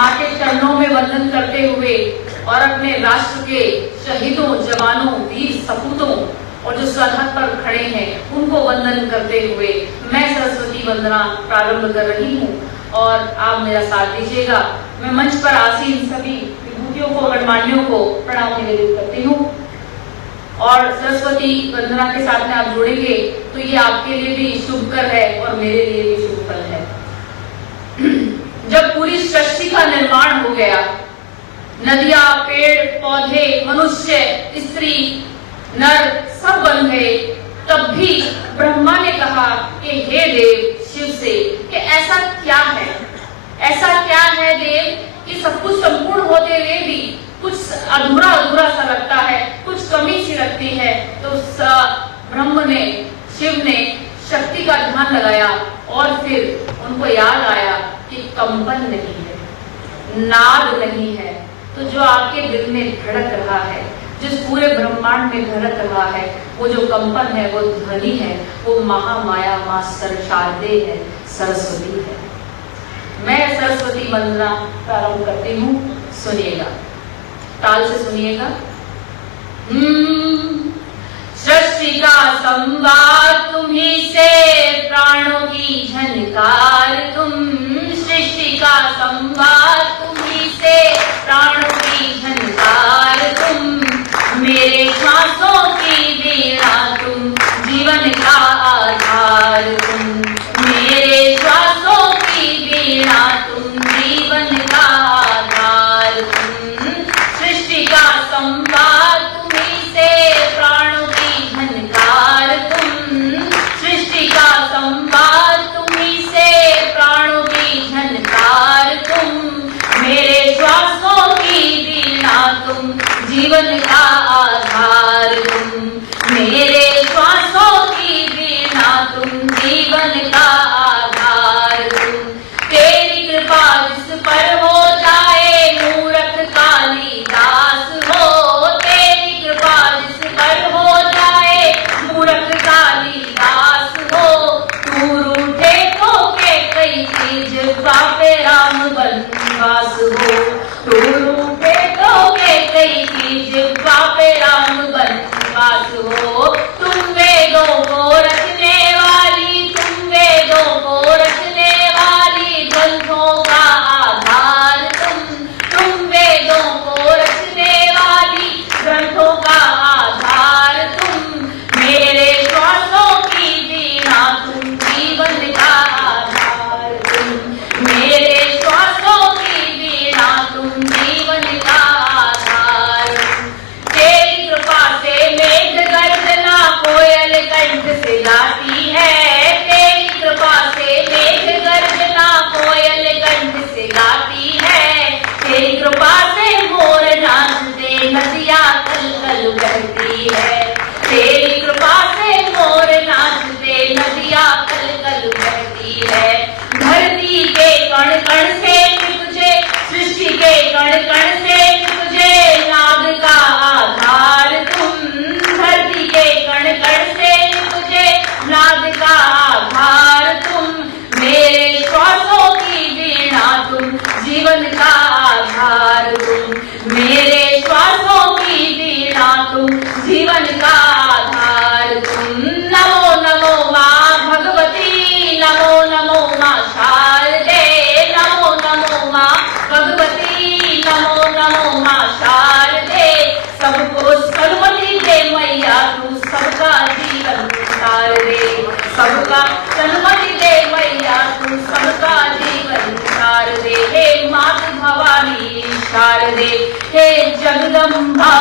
माँ के चरणों में वंदन करते हुए और अपने राष्ट्र के शहीदों, जवानों, वीर सपूतों और जो सरहद पर खड़े हैं उनको वंदन करते हुए मैं सरस्वती वंदना प्रारंभ कर रही हूँ और आप मेरा साथ दीजिएगा। मैं मंच पर आसीन सभी विभूतियों को, गणमान्यों को प्रणाम निवेदित करती हूँ और सरस्वती वंदना के साथ में आप जुड़ेंगे तो ये आपके लिए भी शुभकर है और मेरे लिए भी शुभफल है। जब पूरी सृष्टि का निर्माण हो गया, नदियां, पेड़ पौधे, मनुष्य, स्त्री, नर सब बन गए, तब भी ब्रह्मा ने कहा कि हे देव शिव से कि ऐसा क्या है, ऐसा क्या है देव कि सब कुछ संपूर्ण होते हुए भी कुछ अधूरा अधूरा सा लगता है, कुछ कमी सी लगती है। तो ब्रह्म ने, शिव ने शक्ति का ध्यान लगाया और फिर उनको याद आया कि कंपन नहीं है, नाद नहीं है, तो जो आपके दिल में धड़क रहा है, जिस पूरे ब्रह्मांड में धड़क रहा है, वो जो कंपन है, वो ध्वनि है, वो महामाया मां शारदे है, सरस्वती है। मैं सरस्वती वंदना प्रारंभ करती हूँ, सुनिएगा, ताल से सुनिएगा। सृष्टि का संवाद तुम्ही से, प्राणों की झनकार तुम। सृष्टि का संवाद तुम्ही से, प्राणों की झनकार तुम। मेरे श्वासों की वीणा तुम, जीवन का आधार तुम। मेरे श्वासों की वीणा तुम, जीवन का आधार तुम। सृष्टि का संवाद तुम्ही से, प्राणों की झनकार तुम। सृष्टि का संवाद तुम्ही से, प्राणों की झनकार तुम। मेरे श्वासों की वीणा तुम, जीवन का आधार तुम। मेरे श्वासों की वीणा तुम, जीवन का आधार तुम। तेरी कृपा जिस पर हो जाए, मूरख कालिदास हो। तेरी कृपा जिस पर हो जाए, मूरख कालिदास हो। तू रूठे तो के कई चीज, पापे राम बनवास हो। तू रूठे तो के कई चीज, पापे राम बनवास हो। तुम वेदों को रचने वाली, तुम वेदों को रचने वाली, ग्रंथों का आधार तुम। तुम वेदों को रचने वाली, ग्रंथों का आधार तुम। मेरे श्वासों की वीणा तुम, जीवन का आधार तुम। मेरे श्वासों की वीणा तुम, जीवन का आधार तुम। तेरी कृपा से मेघ गर्जना कोयल कंठ से गाती है। तेरी कृपा से मेघ गर्जना कोयल कंठ से गाती है। तेरी कृपा से मोर नाचते, नदियां कल कल बहती है। तेरी कृपा से मोर नाचते, नदियां कल कल बहती है। धरती के कण कण से तुझे, सृष्टि के कण कण से तुझे, नाद का आधार तुम। धरती के कण कण से तुझे, नाद का आधार तुम। मेरे श्वासों की वीणा तुम, जीवन का आधार तुम। मेरे श्वासों की वीणा तुम, जीवन का आधार तुम। नमो नमो माँ भगवती, नमो नमो माँ शारदे। नमो नमो माँ भगवती, नमो नमो माँ शारदे। सबको सन्मति दे मैया तू, सबका जीवन तार दे। सबका सन्मति दे मैया तू, सबका जीवन तार दे। हे मात भवानी शारदे, हे जगदम्बा